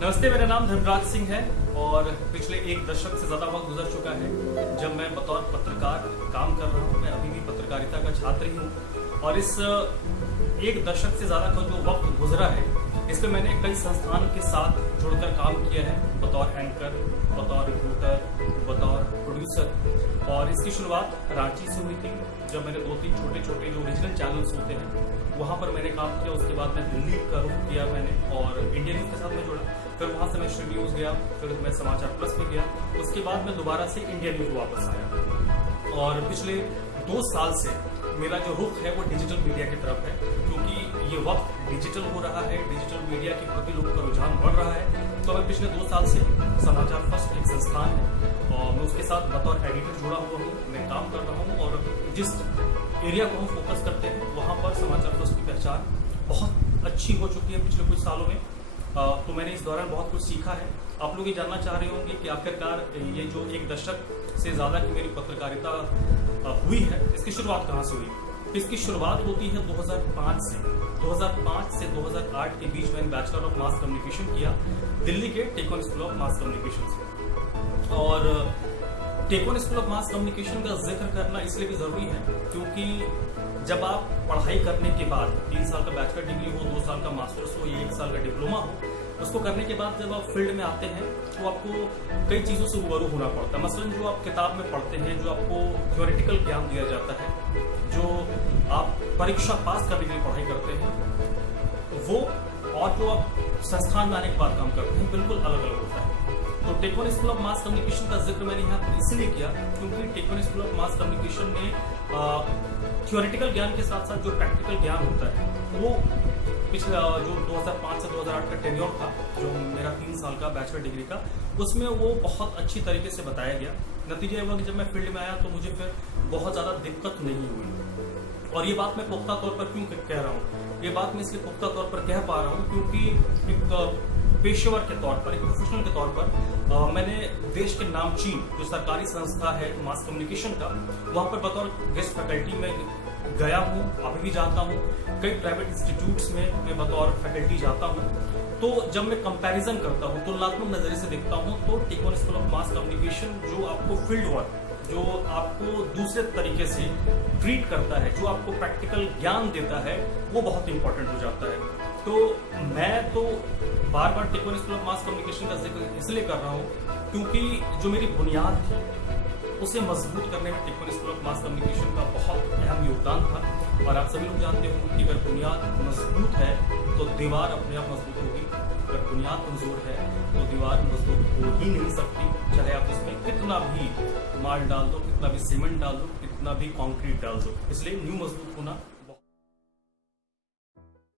नमस्ते, मेरा नाम धर्मराज सिंह है और पिछले एक दशक से ज़्यादा वक्त गुजर चुका है जब मैं बतौर पत्रकार काम कर रहा हूँ। मैं अभी भी पत्रकारिता का छात्र ही हूँ और इस एक दशक से ज़्यादा का जो वक्त गुजरा है इस पर मैंने कई संस्थान के साथ जुड़कर काम किया है बतौर एंकर, बतौर रिपोर्टर, बतौर प्रोड्यूसर। और इसकी शुरुआत रांची से हुई थी जब मैंने 2-3 छोटे छोटे जो ओरिजिनल चैनल्स होते हैं वहाँ पर मैंने काम किया। उसके बाद मैं दिल्ली का रुख किया मैंने और इंडिया न्यूज़ के साथ मैं जुड़ा। फिर वहाँ से मैं श्री न्यूज़ गया, फिर मैं समाचार प्लस में गया। उसके बाद मैं दोबारा से इंडिया न्यूज़ वापस आया और पिछले 2 साल से मेरा जो रुख है वो डिजिटल मीडिया की तरफ है, क्योंकि ये वक्त डिजिटल हो रहा है, डिजिटल मीडिया के प्रति लोगों का रुझान बढ़ रहा है। तो मैं पिछले 2 साल से समाचार फर्स्ट एक संस्थान है और मैं उसके साथ बतौर एडिटर जुड़ा हुआ हूँ। मैं काम कर रहा हूँ और जिस एरिया को हम फोकस करते हैं वहाँ पर समाचार फर्स्ट की पहचान बहुत अच्छी हो चुकी है पिछले कुछ सालों में। तो मैंने इस दौरान बहुत कुछ सीखा है। आप लोग ये जानना चाह रहे होंगे कि आखिरकार ये जो एक दशक से ज़्यादा की मेरी पत्रकारिता हुई है इसकी शुरुआत कहाँ से हुई। इसकी शुरुआत होती है 2005 से। 2005 से 2008 के बीच मैंने बैचलर ऑफ मास कम्युनिकेशन किया दिल्ली के टेक्न स्कूल ऑफ मास कम्युनिकेशन से। और टेक्न स्कूल ऑफ मास कम्युनिकेशन का जिक्र करना इसलिए भी ज़रूरी है क्योंकि जब आप पढ़ाई करने के बाद 3 साल का बैचलर डिग्री हो, 2 साल का मास्टर्स हो या 1 साल का डिप्लोमा हो, उसको करने के बाद जब आप फील्ड में आते हैं तो आपको कई चीज़ों से रूबरू होना पड़ता है। मसलन जो आप किताब में पढ़ते हैं, जो आपको थ्योरेटिकल ज्ञान दिया जाता है, जो आप परीक्षा पास करने के लिए पढ़ाई करते हैं, वो और जो आप संस्थान में आने के बाद काम करते हैं बिल्कुल अलग अलग होता है। तो टेक्न स्कूल ऑफ मास कम्युनिकेशन का जिक्र मैंने यहाँ पर इसलिए किया क्योंकि टेक्न स्कूल ऑफ मास कम्युनिकेशन में थ्योरेटिकल ज्ञान के साथ साथ जो प्रैक्टिकल ज्ञान होता है वो पिछले जो 2005 से 2008 का टेन्योर था, जो मेरा 3 साल का बैचलर डिग्री का, उसमें वो बहुत अच्छी तरीके से बताया गया। नतीजा ये हुआ कि जब मैं फील्ड में आया तो मुझे फिर बहुत ज़्यादा दिक्कत नहीं हुई। और ये बात मैं पुख्ता तौर पर क्यों कह रहा हूँ, ये बात मैं इसलिए पुख्ता तौर पर कह पा रहा हूँ क्योंकि एक पेशेवर के तौर पर, एक प्रोफेशनल के तौर पर मैंने देश के नामचीन जो सरकारी संस्था है मास कम्युनिकेशन का, वहाँ पर बतौर गेस्ट फैकल्टी में गया हूँ, अभी भी जाता हूँ। कई प्राइवेट इंस्टीट्यूट्स में मैं बतौर फैकल्टी जाता हूँ। तो जब मैं कंपैरिजन करता हूँ, तुलनात्मक नजरिए से देखता हूँ, तो टेक्न स्कूल ऑफ मास कम्युनिकेशन जो आपको फील्ड वर्क, जो आपको दूसरे तरीके से ट्रीट करता है, जो आपको प्रैक्टिकल ज्ञान देता है, वो बहुत इंपॉर्टेंट हो जाता है। तो मैं तो बार बार टेक्न स्कूल ऑफ मास कम्युनिकेशन का जिक्र इसलिए कर रहा हूँ क्योंकि जो मेरी बुनियाद थी उसे मजबूत करने में टेक्न स्कूल ऑफ मास कम्युनिकेशन का बहुत अहम योगदान था। और आप सभी लोग जानते हो कि अगर बुनियाद मजबूत है तो दीवार अपने आप मजबूत होगी, अगर बुनियाद कमजोर है तो दीवार मजबूत हो ही नहीं सकती, चाहे आप उसमें कितना भी माल डाल दो, कितना भी सीमेंट डाल दो, कितना भी कंक्रीट डाल दो। इसलिए न्यू मजबूत होना